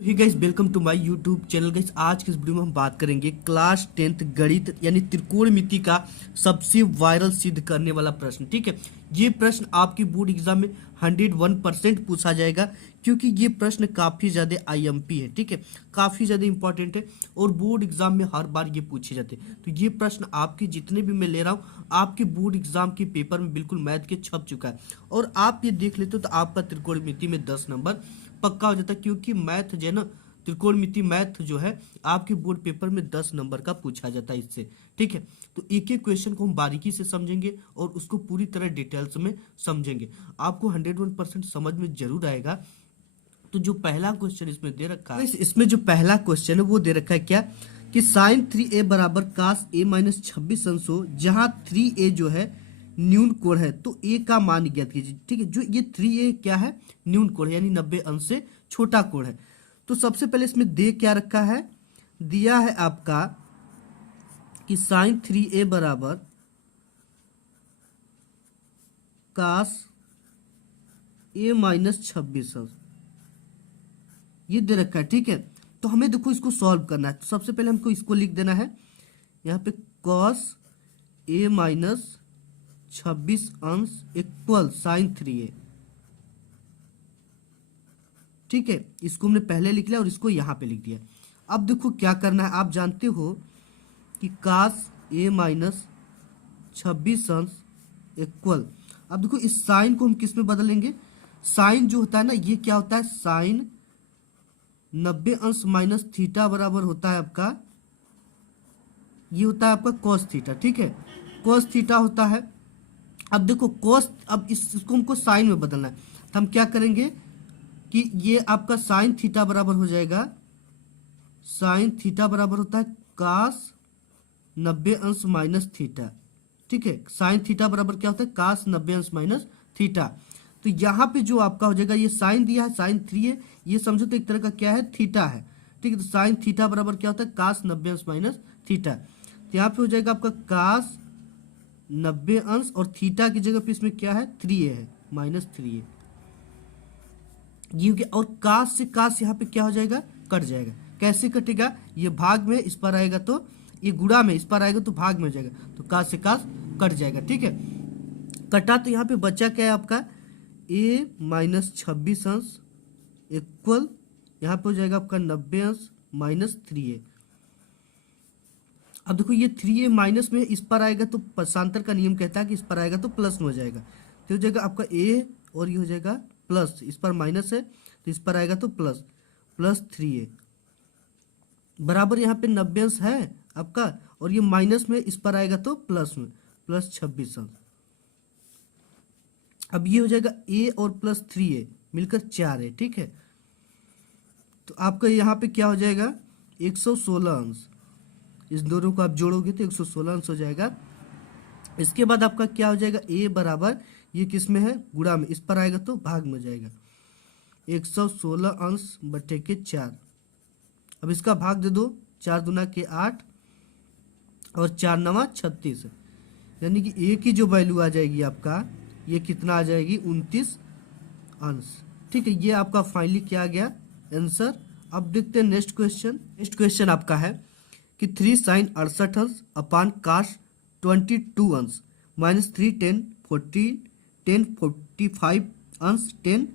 Hey guys, welcome to my YouTube channel. Guys, आज के इस वीडियो में हम बात करेंगे क्लास 10th गणित यानी त्रिकोणमिति का सबसे वायरल सिद्ध करने वाला प्रश्न। ठीक है, ये प्रश्न आपकी बोर्ड एग्जाम में 101% पूछा जाएगा, क्योंकि ये प्रश्न काफ़ी ज़्यादा आईएमपी है। ठीक है, काफ़ी ज़्यादा इंपॉर्टेंट है और बोर्ड एग्जाम में हर बार ये पूछे जाते हैं। तो ये प्रश्न आपके जितने भी मैं ले रहा हूँ, आपके बोर्ड एग्जाम के पेपर में बिल्कुल मैथ के छप चुका है। और आप ये देख लेते हो तो आपका त्रिकोणमिति में 10 नंबर पक्का हो जाता है, क्योंकि मैथ जो है ना, त्रिकोणमिति मैथ जो है आपके बोर्ड पेपर में 10 नंबर का पूछा जाता है इससे। ठीक है, तो एक एक क्वेश्चन को हम बारीकी से समझेंगे और उसको पूरी तरह डिटेल्स में समझेंगे। आपको 101% समझ में जरूर आएगा। तो जो पहला क्वेश्चन इसमें दे रखा है, इसमें जो पहला क्वेश्चन है वो दे रखा है क्या कि साइन 3a बराबर कास a माइनस 26 अंश हो, जहां 3a जो है न्यून कोण है, तो a का मान ज्ञात कीजिए। ठीक है, जो ये 3a क्या है, न्यून कोण है, यानी 90 अंश से छोटा कोण है। तो सबसे पहले इसमें दे क्या रखा है, दिया है आपका कि साइन 3a बराबर कास a माइनस 26 अंश, ये दे रखा है। ठीक है, तो हमें देखो इसको सॉल्व करना है। तो सबसे पहले हमको इसको लिख देना है यहाँ पे कॉस a माइनस 26 अंश इक्वल साइन 3a। ठीक है, इसको हमने पहले लिख लिया और इसको यहाँ पे लिख दिया। अब देखो क्या करना है, आप जानते हो कि कास a माइनस 26 अंश इक्वल, अब देखो इस साइन को हम किस में बदलेंगे। साइन जो होता है ना, ये क्या होता है, साइन 90 अंश माइनस थीटा बराबर होता है आपका, ये होता है आपका कॉस थीटा। ठीक है, कॉस थीटा होता है। अब देखो कॉस, अब इसको हमको साइन में बदलना है, तो हम क्या करेंगे कि ये आपका साइन थीटा बराबर हो जाएगा, साइन थीटा बराबर होता है कास 90 अंश माइनस थीटा। ठीक है, साइन थीटा बराबर क्या होता है, कास 90 अंश माइनस थीटा। तो यहाँ पे जो आपका हो जाएगा, ये साइन दिया है, साइन 3 है, ये समझो तो एक तरह का क्या है, थीटा है। ठीक है, तो साइन थीटा बराबर क्या होता है, कास 90 अंश माइनस थीटा। तो यहाँ पे हो जाएगा आपका कास 90 अंश और थीटा की जगह पे इसमें क्या है, 3a है, माइनस 3a। ये हो गया, और कास से कास यहाँ पे क्या हो जाएगा, कट जाएगा। कैसे कटेगा, ये भाग में इस पर आएगा तो ये गुणा में इस पर आएगा तो भाग में हो जाएगा, तो कास से कास कट जाएगा। ठीक है, कटा तो यहाँ पे बचा क्या है आपका, a माइनस 26 अंश इक्वल, यहाँ पे हो जाएगा आपका 90 अंश माइनस 3a। अब देखो ये 3a माइनस में इस पर आएगा तो पक्षांतर का नियम कहता है कि इस पर आएगा तो प्लस में हो जाएगा, तो हो जाएगा आपका a और ये हो जाएगा प्लस, इस पर माइनस है तो इस पर आएगा तो प्लस, प्लस 3a बराबर यहाँ पे 90 अंश है आपका, और ये माइनस में इस पर आएगा तो प्लस में, प्लस 26 अंश। अब ये हो जाएगा a और प्लस 3a मिलकर 4 है। ठीक है, तो आपका यहाँ पे क्या हो जाएगा, 116 अंश। इस दोनों को आप जोड़ोगे तो 116 अंश हो जाएगा। इसके बाद आपका क्या हो जाएगा, a बराबर, ये किस में है, गुणा में, इस पर आएगा तो भाग में हो जाएगा, 116 अंश बटे के 4। अब इसका भाग दे दो, 4 दूना के 8 और 4 नवा 36, यानी कि a की जो वैल्यू आ जाएगी आपका, ये कितना आ जाएगी, 29 अंश। ठीक है, ये आपका फाइनली क्या आ गया, आंसर। अब देखते हैं नेक्स्ट क्वेश्चन। नेक्स्ट क्वेश्चन आपका है कि 3 साइन 68 अंश अपान काश 22 अंश माइनस 3 10 40 10 45 अंश 10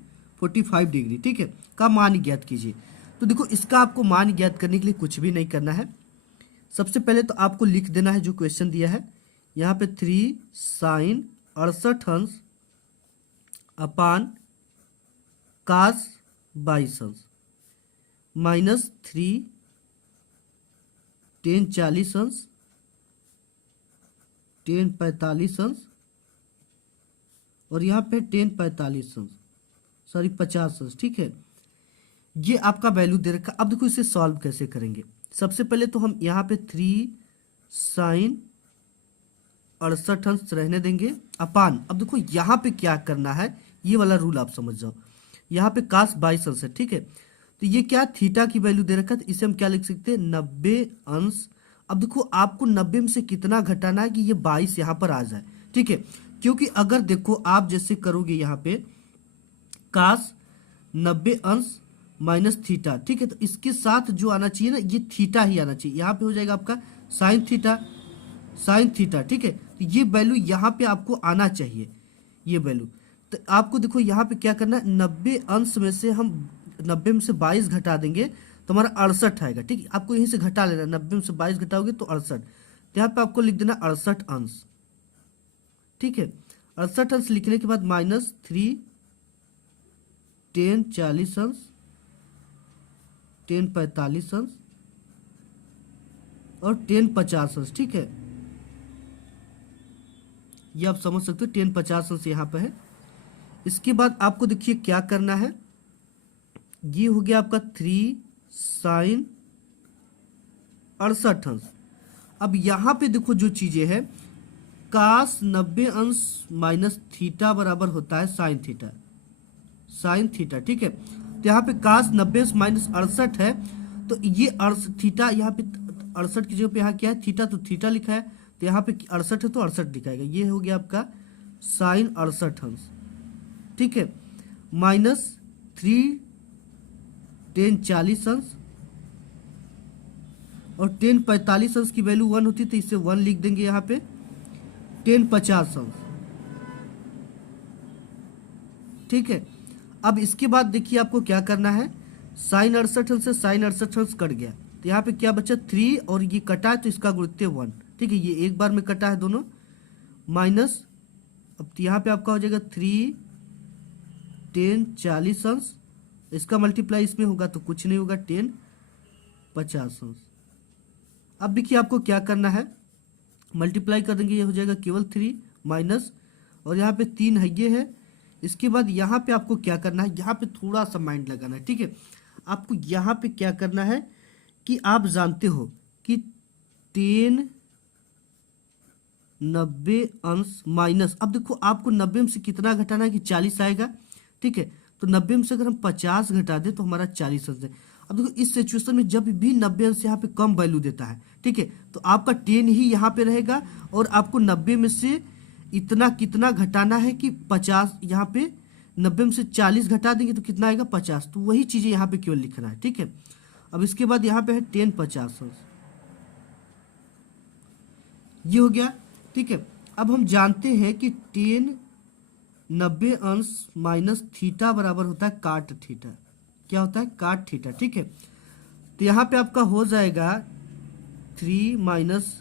45 डिग्री, ठीक है, का मान ज्ञात कीजिए। तो देखो इसका आपको मान ज्ञात करने के लिए कुछ भी नहीं करना है। सबसे पहले तो आपको लिख देना है जो क्वेश्चन दिया है, यहाँ पे 3 साइन 68 अंश अपान कास 22 अंश माइनस 3 10 40 अंश 10 45 अंश और यहाँ पे 10 45 अंश, सॉरी 50 अंश। ठीक है, ये आपका वैल्यू दे रखा। अब देखो इसे सॉल्व कैसे करेंगे। सबसे पहले तो हम यहाँ पे 3 साइन 68 अंश रहने देंगे अपान, अब देखो यहाँ पे क्या करना है, ये वाला रूल आप समझ जाओ। यहाँ पे कास 22 अंश है। ठीक है, तो ये क्या, थीटा की वैल्यू दे रखा है, तो इसे हम क्या लिख सकते हैं, 90 अंश। अब देखो आपको 90 में से कितना घटाना है कि ये 22 यहाँ पर आ जाए। ठीक है, क्योंकि अगर देखो आप जैसे करोगे यहाँ पे कास 90 अंश माइनस थीटा, ठीक है। तो इसके साथ जो आना चाहिए ना, ये थीटा ही आना चाहिए। यहाँ पे हो जाएगा आपका साइन थीटा, साइन थीटा, ठीक है। तो ये वैल्यू यहाँ पे आपको आना चाहिए, ये वैल्यू। तो आपको देखो यहाँ पे क्या करना है, 90 अंश में से हम 90 में से 22 घटा देंगे तो हमारा 68 आएगा, ठीक है। आपको यहीं से घटा लेना, 90 में से 22 घटाओगे तो 68। तो यहाँ पे आपको लिख देना 68 अंश, ठीक है। 68 अंश लिखने के बाद -3 10 40 अंश, 10 45 अंश और 10 50 अंश, ठीक है। ये आप समझ सकते हो, 10 50 अंश यहाँ पे है। इसके बाद आपको देखिए क्या करना है, ये हो गया आपका 3 साइन 68 अंश। अब यहाँ पे देखो जो चीजें है, कास 90 अंश माइनस थीटा बराबर होता है साइन थीटा, साइन थीटा, ठीक है। तो यहाँ पे कास 90 अंश माइनस 68 है, तो ये थीटा यहाँ पे 68 की जगह पे यहाँ क्या है, थीटा, तो थीटा लिखा है। तो यहाँ पे 68 है तो 68 दिखाएगा। ये हो गया आपका साइन 68 अंश, ठीक है। -3 10 40 अंश और 10 45 अंश की वैल्यू 1 होती है, तो इसे 1 लिख देंगे यहाँ पे। 10 50 अंश, ठीक है। अब इसके बाद देखिए आपको क्या करना है, साइन 68 अंश से साइन 68 अंश कट गया, तो यहाँ पे क्या बचा 3 और ये कटा है तो इसका गुणित 1, ठीक है। ये एक बार में कटा है दोनों, माइनस, अब यहाँ पे आपका हो जाएगा 3 10 40 अंश, इसका मल्टीप्लाई इसमें होगा तो कुछ नहीं होगा, 10 50 अंश। अब देखिए आपको क्या करना है, मल्टीप्लाई कर देंगे, ये हो जाएगा केवल 3 माइनस, और यहाँ पे 3 है, ये है। इसके बाद यहाँ पे आपको क्या करना है, यहाँ पे थोड़ा सा माइंड लगाना है, ठीक है। आपको यहाँ पे क्या करना है कि आप जानते हो कि 10 90 अंश माइनस, अब देखो आपको 90 में से कितना घटाना है कि 40 आएगा, ठीक है। तो 90 में से अगर हम 50 घटा दें तो हमारा 40 अंश है। अब देखो इस सिचुएशन में जब भी 90 अंश यहाँ पे कम वैल्यू देता है, ठीक है, तो आपका 10 ही यहाँ पे रहेगा, और आपको 90 में से इतना कितना घटाना है कि 50, यहाँ पे 90 में से 40 घटा देंगे तो कितना आएगा 50, तो वही चीजें यहाँ पे केवल लिखना है, ठीक है। अब इसके बाद यहाँ पे है 10 50 अंश, ये हो गया, ठीक है। अब हम जानते हैं कि 10 90 अंश माइनस थीटा बराबर होता है काट थीटा, क्या होता है, काट थीटा, ठीक है। तो यहाँ पे आपका हो जाएगा 3 माइनस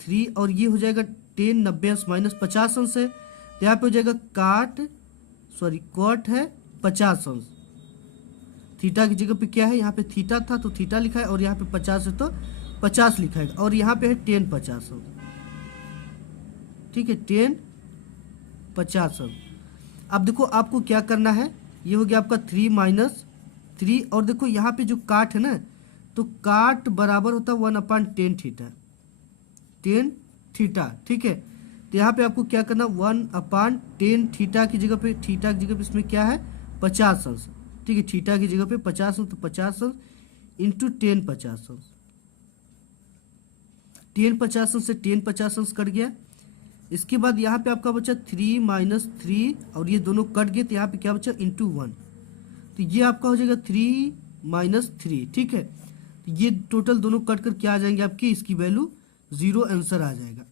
3, और ये हो जाएगा 10 90 अंश माइनस 50 अंश है, तो यहाँ पे हो जाएगा कॉट है 50 अंश। थीटा की जगह पे क्या है, यहाँ पे थीटा था तो थीटा लिखा है, और यहाँ पे 50 है तो 50 लिखा है, और यहाँ पे है 10 50 अंश, ठीक है, 10 50 अंश। अब देखो आपको क्या करना है, ये हो गया आपका 3 माइनस 3, और देखो यहाँ पे जो काट है ना, तो काट बराबर होता है 1/10 थीटा, 10 थीटा, ठीक है। तो यहाँ पे आपको क्या करना, 1/10 थीटा की जगह पे, थीटा की जगह पे इसमें क्या है 50 अंश, ठीक है। थीटा की जगह पे 50 अंश, तो 50 अंश इंटू 10 50 अंश, 10 50 अंश से 10 50 अंश कट गया। इसके बाद यहाँ पे आपका बचा 3 माइनस 3, और ये दोनों कट गए, तो यहाँ पे क्या बचा इंटू 1, तो ये आपका हो जाएगा 3 माइनस 3, ठीक है। ये टोटल दोनों कट कर क्या आ जाएंगे आपकी, इसकी वैल्यू 0 आंसर आ जाएगा,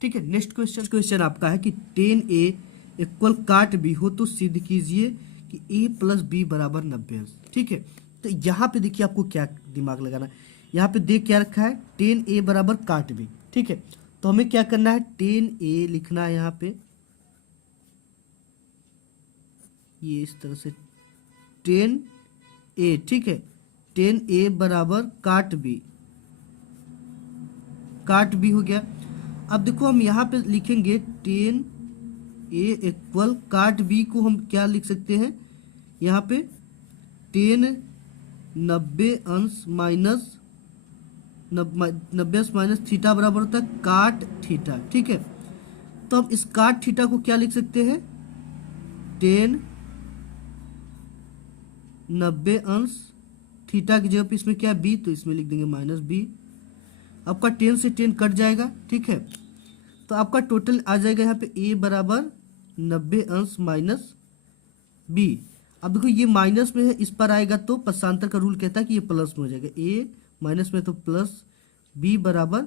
ठीक है। नेक्स्ट क्वेश्चन आपका है कि 10a इक्वल काट b हो तो सिद्ध कीजिए कि a प्लस b बराबर 90 अंश, ठीक है। तो यहाँ पे देखिए आपको क्या दिमाग लगाना है, यहाँ पे देख क्या रखा है, 10a बराबर काट b, ठीक है। तो हमें क्या करना है, 10a लिखना है यहाँ पे, ये इस तरह से 10a, ठीक है। 10a बराबर काट b, काट b हो गया। अब देखो हम यहाँ पे लिखेंगे 10a इक्वल काट b को हम क्या लिख सकते हैं, यहाँ पे 10 90 अंश माइनस 90 अंश माइनस थीटा बराबर होता है काट थीटा, ठीक है। तो हम इस काट थीटा को क्या लिख सकते हैं, 10 90 अंश, थीटा की जगह पे इसमें क्या है b, तो इसमें लिख देंगे माइनस b। आपका 10 से 10 कट जाएगा, ठीक है। तो आपका टोटल आ जाएगा यहाँ पे a बराबर 90 अंश माइनस b। अब देखो ये माइनस में है, इस पर आएगा तो पक्षांतर का रूल कहता है कि ये प्लस में हो जाएगा, ए माइनस में तो प्लस बी बराबर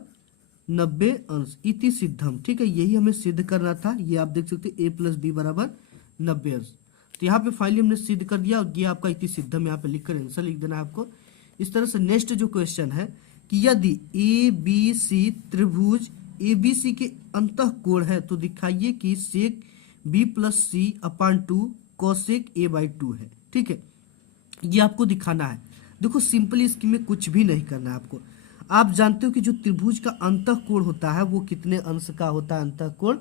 90 अंश इति सिद्धम। ठीक है, यही हमें सिद्ध करना था। ये आप देख सकते हैं ए प्लस बी बराबर 90 अंश। तो यहाँ पे फाइनली हमने सिद्ध कर दिया और ये आपका इति सिद्धम यहाँ पे लिखकर आंसर लिख देना है आपको। इस तरह से नेक्स्ट जो क्वेश्चन है कि यदि ए बी सी त्रिभुज ए बी सी के अंतःकोण है तो दिखाइए कि sec B plus C upon 2 cosec A by 2 है। ठीक है, ये आपको दिखाना है। देखो सिंपली इसकी में कुछ भी नहीं करना है आपको। आप जानते हो कि जो त्रिभुज का अंतःकोण होता है वो कितने अंश का होता है? अंतःकोण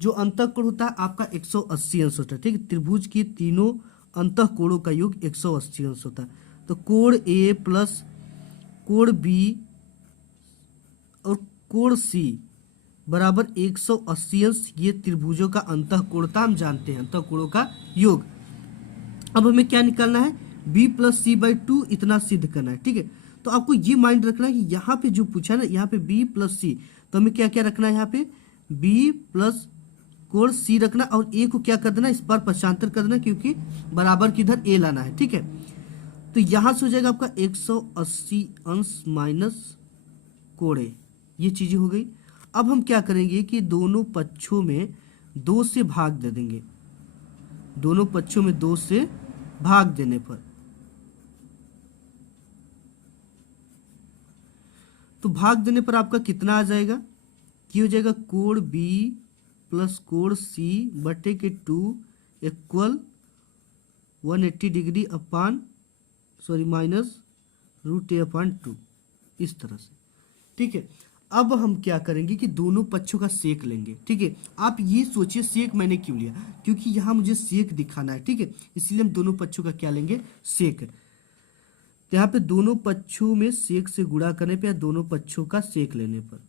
जो अंतःकोण होता है आपका 180 अंश होता है। ठीक है, त्रिभुज की तीनों अंतःकोणों का योग 180 अंश होता है। तो कोण ए प्लस कोण बी और कोण सी बराबर 180 अंश, ये त्रिभुजों का अंतःकोणता हम जानते हैं, अंतःकोणों का योग। अब हमें क्या निकालना है? b प्लस सी बाई 2 इतना सिद्ध करना है। ठीक है, तो आपको ये माइंड रखना है कि यहाँ पे जो पूछा ना, यहाँ पे b प्लस सी, तो हमें क्या क्या रखना है? यहाँ पे b प्लस कोण सी रखना और a को क्या कर देना? इस पर पक्षांतर कर देना, क्योंकि बराबर किधर a लाना है। ठीक है, तो यहाँ से हो जाएगा आपका 180 अंश माइनस कोण a, ये चीजें हो गई। अब हम क्या करेंगे कि दोनों पक्षों में 2 से भाग दे देंगे। दोनों पक्षों में 2 से भाग देने पर तो भाग देने पर आपका कितना आ जाएगा? कि हो जाएगा कोण बी प्लस कोण सी बटे के 2 equal 180 degree upon minus root A upon 2, इस तरह से। ठीक है, अब हम क्या करेंगे कि दोनों पक्षों का सेक लेंगे। ठीक है, आप ये सोचिए सेक मैंने क्यों लिया, क्योंकि यहाँ मुझे सेक दिखाना है। ठीक है, इसलिए हम दोनों पक्षों का क्या लेंगे? सेक। तो यहाँ पे दोनों पक्षों में सेक से गुणा करने पे या दोनों पक्षों का सेक लेने पर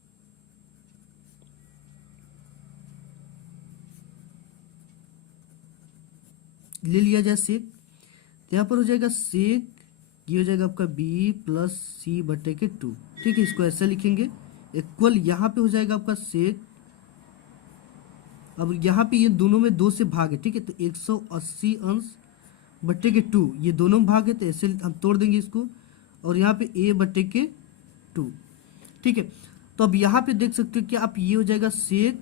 ले लिया जाए सेक, तो यहाँ पर हो जाएगा सेक, ये हो जाएगा आपका b प्लस सी बटे के 2। ठीक है, इसको ऐसे लिखेंगे इक्वल, यहाँ पे हो जाएगा आपका सेक। अब यहाँ पे ये दोनों में 2 से भाग है। ठीक है, तो 180 अंश बटे के 2, ये दोनों में भाग है तो ऐसे हम तोड़ देंगे इसको, और यहाँ पे a बटे के 2। ठीक है, तो अब यहाँ पे देख सकते हो कि आप ये हो जाएगा सेक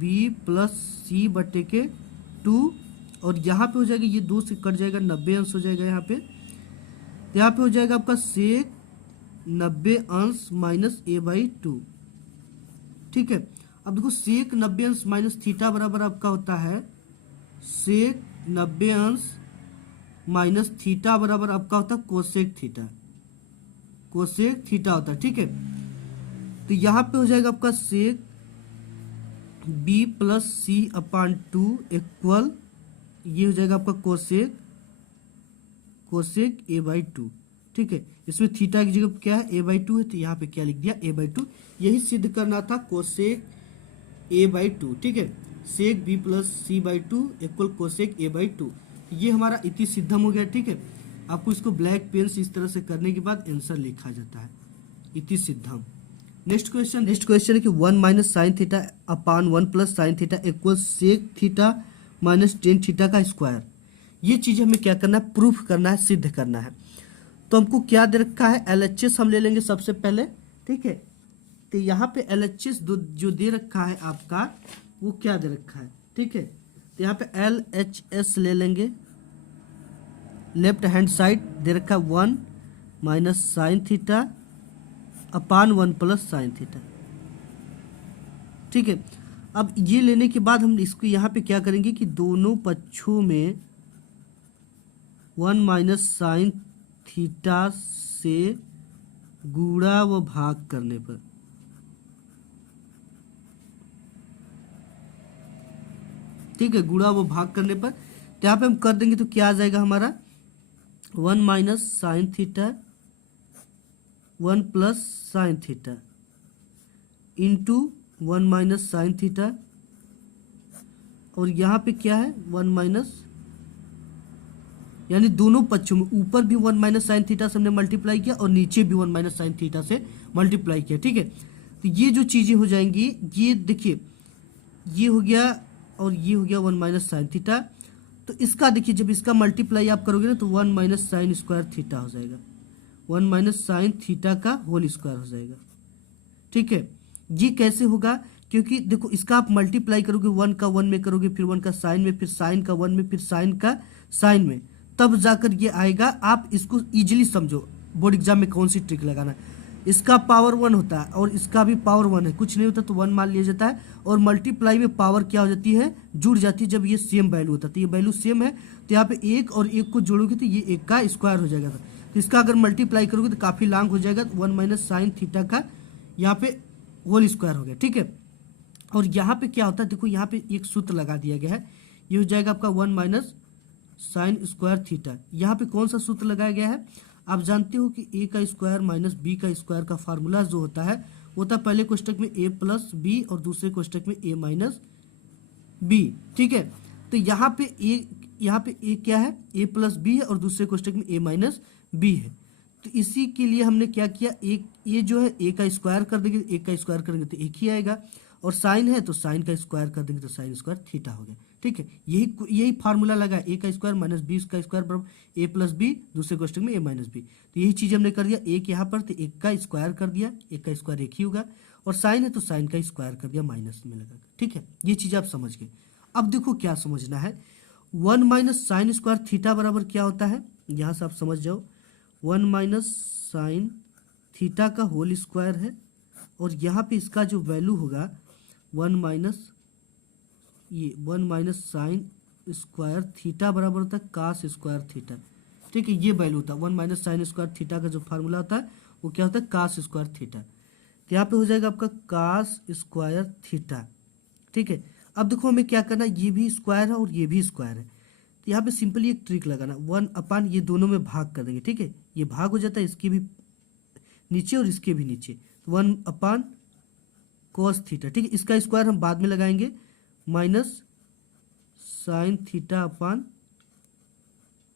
b प्लस सी बटे के 2, और यहाँ पे हो जाएगा ये 2 से कट जाएगा, 90 अंश हो जाएगा यहाँ पे। तो यहाँ पे हो जाएगा आपका सेक 90 अंश माइनस a बाई 2। ठीक है, अब देखो सेक 90 अंश माइनस थीटा बराबर आपका होता है सेक 90 अंश माइनस थीटा बराबर आपका होता है कोसेक थीटा। कोसेक थीटा होता है। ठीक है, तो यहाँ पे हो जाएगा आपका सेक b plus C upon 2 equal, ये हो जाएगा आपका कोसेक a बाई 2। ठीक है, इसमें थीटा की जगह क्या है? a बाई 2 है, तो यहाँ पे क्या लिख दिया? a by 2। यही सिद्ध करना था, कोसेक a बाई 2। ठीक है, sec b plus c by 2 equal cosec a by 2। ये हमारा इति सिद्धम हो गया। ठीक है, आपको इसको ब्लैक पेन से इस तरह से करने के बाद आंसर लिखा जाता है, इति सिद्धम। नेक्स्ट क्वेश्चन है कि 1 minus sine theta upon 1 plus sine theta equal sec theta minus tan theta का स्क्वायर। ये चीज हमें क्या करना है? प्रूफ करना है, सिद्ध करना है। तो हमको क्या दे रखा है? LHS हम ले लेंगे सबसे पहले। ठीक है, तो यहाँ पे LHS जो दे रखा है आपका, वो क्या दे रखा है? ठीक है, तो यहाँ पे LHS ले लेंगे। लेफ्ट हैंड साइड दे रखा है 1 minus sine theta upon 1 plus sine theta. ठीक है, अब ये लेने के बाद हम इसको यहाँ पे क्या करेंगे कि दोनों पक्षों में 1 माइनस साइन थीटा से गुणा व भाग करने पर, ठीक है, गुणा व भाग करने पर, तो यहाँ पे हम कर देंगे तो क्या आ जाएगा हमारा? 1 minus sine theta 1 plus sine theta into 1 minus sine theta, और यहाँ पे क्या है? 1 माइनस, यानी दोनों पक्षों में ऊपर भी 1 माइनस साइन थीटा से हमने मल्टीप्लाई किया और नीचे भी 1 माइनस साइन थीटा से मल्टीप्लाई किया। ठीक है, तो ये जो चीजें हो जाएंगी, ये देखिए ये हो गया और ये हो गया 1 माइनस साइन थीटा। तो इसका देखिए जब इसका मल्टीप्लाई आप करोगे ना तो 1 माइनस साइन स्क्वायर थीटा हो जाएगा, 1 माइनस साइन थीटा का होल स्क्वायर हो जाएगा। ठीक है, ये कैसे होगा, क्योंकि देखो इसका आप मल्टीप्लाई करोगे 1 का 1 में करोगे, फिर 1 का साइन में, फिर साइन का 1 में, फिर साइन का साइन में, तब जाकर ये आएगा। आप इसको इजीली समझो, बोर्ड एग्जाम में कौन सी ट्रिक लगाना है। इसका पावर 1 होता है और इसका भी पावर 1 है, कुछ नहीं होता तो 1 मान लिया जाता है, और मल्टीप्लाई में पावर क्या हो जाती है, जुड़ जाती है जब ये सेम वैल्यू होता है। तो ये वैल्यू सेम है तो यहाँ पे 1 और 1 को जोड़ोगे तो ये 1 का स्क्वायर हो जाएगा। तो इसका अगर मल्टीप्लाई करोगे तो काफ़ी लॉन्ग हो जाएगा, 1 माइनस साइन थीटा का यहाँ पे होल स्क्वायर हो गया। ठीक है, और यहाँ पे क्या होता है, देखो यहाँ पे एक सूत्र लगा दिया गया है, ये हो जाएगा आपका 1 माइनस साइन स्क्वायर थीटा। यहाँ पे कौन सा सूत्र लगाया गया है, आप जानते हो कि ए का स्क्वायर माइनस बी का स्क्वायर का फार्मूला जो होता है वो होता है पहले कोष्टक में ए प्लस बी और दूसरे कोष्टक में ए माइनस बी। ठीक है, तो यहाँ पे ए क्या है, ए प्लस बी है और दूसरे कोष्टक में ए माइनस बी है। तो इसी के लिए हमने क्या किया, एक ये जो है ए का स्क्वायर कर देंगे, एक का स्क्वायर करेंगे तो एक ही आएगा, और साइन है तो साइन का स्क्वायर कर देंगे तो साइन स्क्वायर थीटा हो गया। ठीक है, यही फार्मूला लगा, ए का स्क्वायर माइनस बी का स्क्वायर बराबर ए प्लस बी, दूसरे क्वेश्चन में ए माइनस बी। तो यही चीज हमने कर दिया, एक यहाँ पर तो एक का स्क्वायर कर दिया, एक का स्क्वायर एक ही होगा, और साइन है तो साइन का स्क्वायर कर दिया माइनस में लगा। ठीक है, ये चीज आप समझ गए। अब देखो क्या समझना है, 1 माइनस साइन स्क्वायर थीटा बराबर क्या होता है, यहाँ से आप समझ जाओ, 1 माइनस साइन थीटा का होल स्क्वायर है, और यहाँ पे इसका जो वैल्यू होगा 1 माइनस साइन स्क्वायर थीटा बराबर होता है कास स्क्वायर थीटा। ठीक है, ये वैल्यू होता है 1 माइनस साइन स्क्वायर थीटा का जो फार्मूला होता है वो क्या होता है, कास स्क्वायर थीटा। तो यहाँ पे हो जाएगा आपका कास स्क्वायर थीटा। ठीक है, अब देखो हमें क्या करना है, ये भी स्क्वायर है और ये भी स्क्वायर है, तो यहाँ पे सिंपली एक ट्रिक लगाना, 1 अपान ये दोनों में भाग कर देंगे। ठीक है, ये भाग हो जाता है, इसके भी नीचे और इसके भी नीचे, 1 अपान कॉस थीटा। ठीक है, इसका स्क्वायर हम बाद में लगाएंगे, माइनस साइन थीटा अपान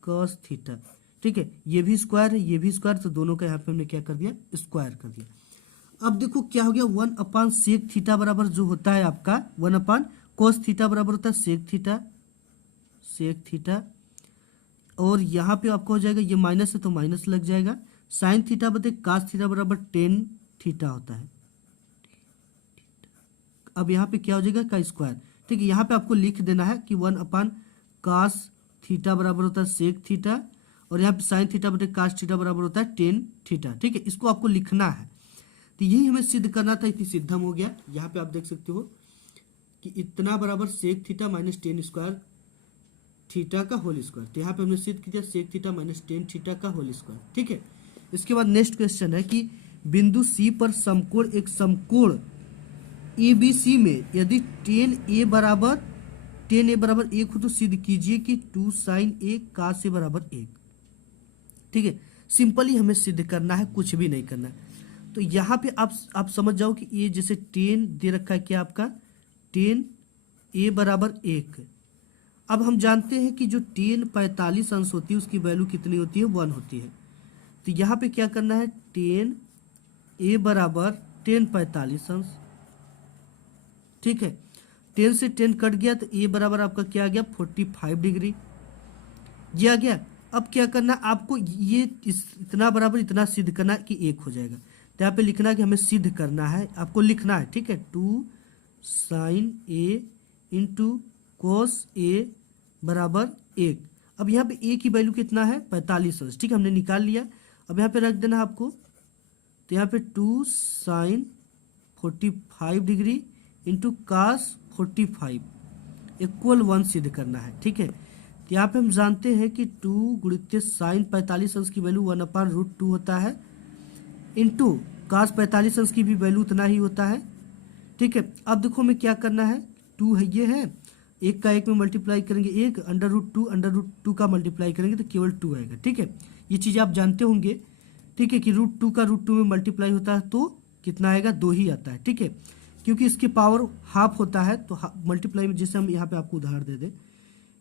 कॉस थीटा। ठीक है, ये भी स्क्वायर है, ये भी स्क्वायर, तो दोनों का यहाँ पे हमने क्या कर दिया, स्क्वायर कर दिया। अब देखो क्या हो गया, 1 अपान सेक थीटा बराबर जो होता है आपका 1 अपान कॉस थीटा बराबर होता है सेक थीटा, और यहाँ पे आपका हो जाएगा, ये माइनस है तो माइनस लग जाएगा, साइन थीटा बटे कास थीटा बराबर टेन थीटा होता है। अब यहाँ पे क्या हो जाएगा, का स्क्वायर। ठीक है, यहाँ पे आपको लिख देना है कि 1 अपान कास थीटा बराबर होता है सेक थीटा, और यहाँ पे साइन थीटा बटे कास थीटा बराबर होता है टेन थीटा। ठीक है, इसको आपको लिखना है, तो यही हमें सिद्ध करना था, इतनी सिद्ध हम हो गया। यहाँ पे आप देख सकते हो कि इतना बराबर sec theta minus tan square theta का होल स्क्वायर। तो यहाँ पे हमने सिद्ध किया sec theta minus tan theta का होल स्क्वायर। ठीक है, इसके बाद नेक्स्ट क्वेश्चन है कि बिंदु सी पर समकोण एक समकोण ABC में यदि टेन ए बराबर 1 हो तो सिद्ध कीजिए कि 2 साइन ए कास ए बराबर 1। ठीक है, सिंपली हमें सिद्ध करना है, कुछ भी नहीं करना है। तो यहाँ पे आप समझ जाओ कि ये जैसे 10 दे रखा है क्या आपका 10 ए बराबर 1। अब हम जानते हैं कि जो 10 45 अंश होती है उसकी वैल्यू कितनी होती है, 1 होती है। तो यहाँ पे क्या करना है, 10 ए बराबर 10 45 अंश। ठीक है, 10 से 10 कट गया तो ए बराबर आपका क्या आ गया, 45 डिग्री ये आ गया। अब क्या करना, आपको ये इतना बराबर इतना सिद्ध करना है कि 1 हो जाएगा। तो यहाँ पे लिखना है कि हमें सिद्ध करना है, आपको लिखना है। ठीक है, 2 साइन ए इंटू कोस ए बराबर 1। अब यहाँ पे ए की वैल्यू कितना है, 45 अंश। ठीक है, हमने निकाल लिया। अब यहाँ पे रख देना आपको, तो यहाँ पे 2 sine 45 degree into cos 45 equal 1 सिद्ध करना है। ठीक है, तो यहाँ पे हम जानते हैं कि 2 गुणित साइन 45 अंश की वैल्यू 1/√2 होता है, इंटू कास 45 अंश की भी वैल्यू उतना ही होता है। ठीक है, अब देखो हमें क्या करना है, 2 है ये है, 1 का 1 में मल्टीप्लाई करेंगे 1, √2 का मल्टीप्लाई करेंगे तो केवल 2 आएगा। ठीक है, ये चीज़ आप जानते होंगे। ठीक है, कि √2 का √2 में मल्टीप्लाई होता है तो कितना आएगा, 2 ही आता है। ठीक है, क्योंकि इसकी पावर हाफ होता है तो मल्टीप्लाई में, जैसे हम यहाँ पे आपको उदाहरण दे दें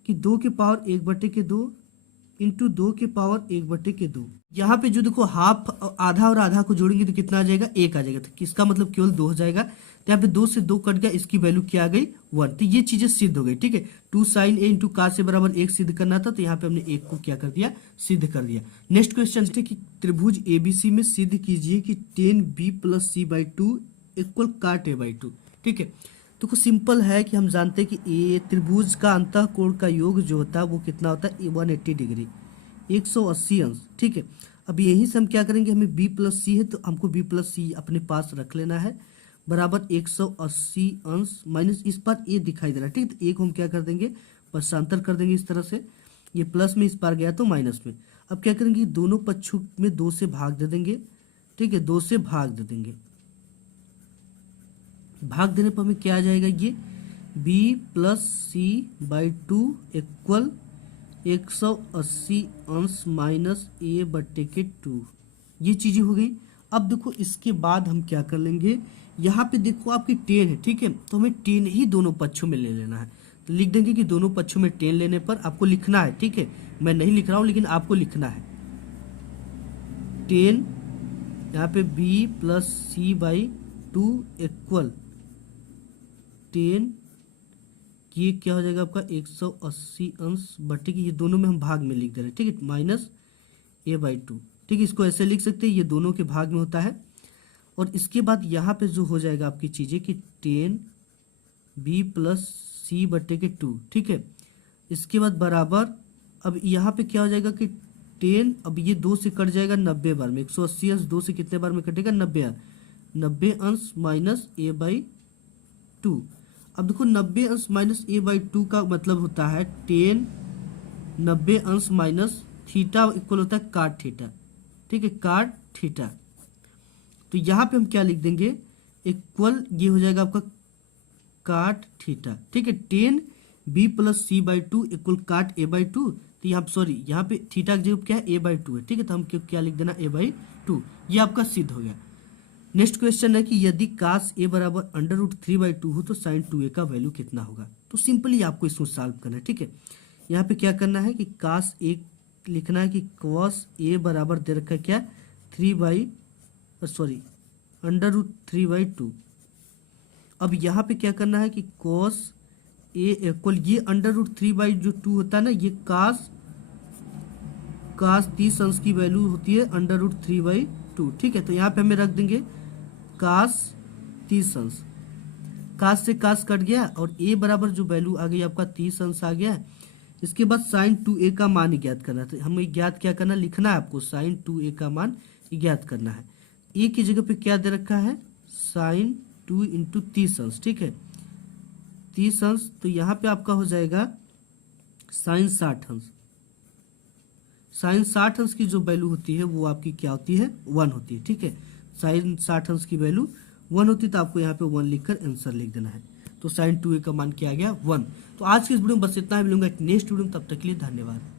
कि 2 की पावर 1/2 इंटू 2 के पावर 1/2। यहाँ पे जो देखो हाफ आधा और आधा को जोड़ेंगे तो कितना आ जाएगा, 1 आ जाएगा। तो किसका मतलब केवल 2 हो जाएगा। तो यहाँ पे 2 से 2 कट गया, इसकी वैल्यू क्या आ गई, 1। तो ये चीजें सिद्ध हो गई, ठीक है। 2 sin a into cos a बराबर 1 सिद्ध करना था, तो यहाँ पे हमने 1 को क्या कर दिया, सिद्ध कर दिया। नेक्स्ट क्वेश्चन है कि त्रिभुज एबीसी में सिद्ध कीजिए कि 10b + c/2 equal cot a/2, ठीक है। तो कुछ सिंपल है कि हम जानते हैं कि ए त्रिभुज का अंतः कोण का योग जो होता है वो कितना होता है, 180 डिग्री, 180 अंश, ठीक है। अब यहीं से हम क्या करेंगे, हमें b + c है तो हमको b + c अपने पास रख लेना है, बराबर 180 अंश माइनस इस पर a दिखाई दे रहा है, ठीक है। तो एक हम क्या कर देंगे, पक्षांतर कर देंगे इस तरह से, ये प्लस में इस पार गया तो माइनस में। अब क्या करेंगे, दोनों पक्षों में 2 से भाग दे देंगे, ठीक है, 2 से भाग दे देंगे। भाग देने पर हमें क्या आ जाएगा, ये b + c/2 इक्वल 180 अंश माइनस a/2, ये चीजें हो गई। अब देखो इसके बाद हम क्या कर लेंगे, यहाँ पे देखो आपकी 10 है, ठीक है, तो हमें 10 ही दोनों पक्षों में ले लेना है। तो लिख देंगे कि दोनों पक्षों में 10 लेने पर आपको लिखना है, ठीक है, मैं नहीं लिख रहा हूँ लेकिन आपको लिखना है 10, यहाँ पे b + c/2 इक्वल 10, ये क्या हो जाएगा आपका 180 अंश बटे की, ये दोनों में हम भाग में लिख दे रहे हैं, ठीक है, माइनस a/2, ठीक है। इसको ऐसे लिख सकते हैं, ये दोनों के भाग में होता है। और इसके बाद यहाँ पे जो हो जाएगा आपकी चीजें कि 10b + c/2, ठीक है। इसके बाद बराबर, अब यहाँ पे क्या हो जाएगा कि 10, अब ये 2 से कट जाएगा 90 बार में, 180 अंश 2 से कितने बार में कटेगा, 90 बार, 90 अंश माइनस a/2। अब देखो 90 अंश माइनस a/2 का मतलब होता है 10 90 अंश माइनस थीटा इक्वल होता है cot थीटा, ठीक है, cot थीटा। तो यहाँ पे हम क्या लिख देंगे, इक्वल ये हो जाएगा आपका cot थीटा, ठीक है। 10b + c/2 equal cot a/2। तो यहाँ सॉरी, यहाँ पे थीटा की जगह क्या है, a/2 है, ठीक है। तो हम क्या लिख देना, a/2, ये आपका सिद्ध हो गया। नेक्स्ट क्वेश्चन है कि यदि cos a बराबर √3/2 हो तो sin 2a का वैल्यू कितना होगा। तो सिंपली आपको इसको सॉल्व करना है, ठीक है। यहाँ पे क्या करना है कि cos a लिखना है कि cos a बराबर दे रखा है क्या, √3/2। अब यहाँ पे क्या करना है कि cos a इक्वल ये √3/2 होता है ना, ये cos 30 अंश की वैल्यू होती है √3/2, ठीक है। तो यहाँ पे हमें रख देंगे cos 30 अंश, cos से cos कट गया और a बराबर जो वैल्यू आ गई आपका 30 अंश आ गया। इसके बाद sin 2a का मान ज्ञात करना था, हमें ज्ञात क्या करना, लिखना है आपको sin 2a का मान ज्ञात करना है। a की जगह पे क्या दे रखा है, sin 2 × 30 अंश, ठीक है, 30 अंश। तो यहाँ पे आपका हो जाएगा sin 60 अंश। sin 60 अंश की जो वैल्यू होती है वो आपकी क्या होती है, 1 होती है, ठीक है। sin 60 अंश की वैल्यू 1 होती है, तो आपको यहाँ पे 1 लिखकर आंसर लिख देना है। तो sin 2a का मान क्या आ गया, 1। तो आज की इस वीडियो में बस इतना ही, मिलूंगा एक नेक्स्ट वीडियो में, तब तक के लिए धन्यवाद।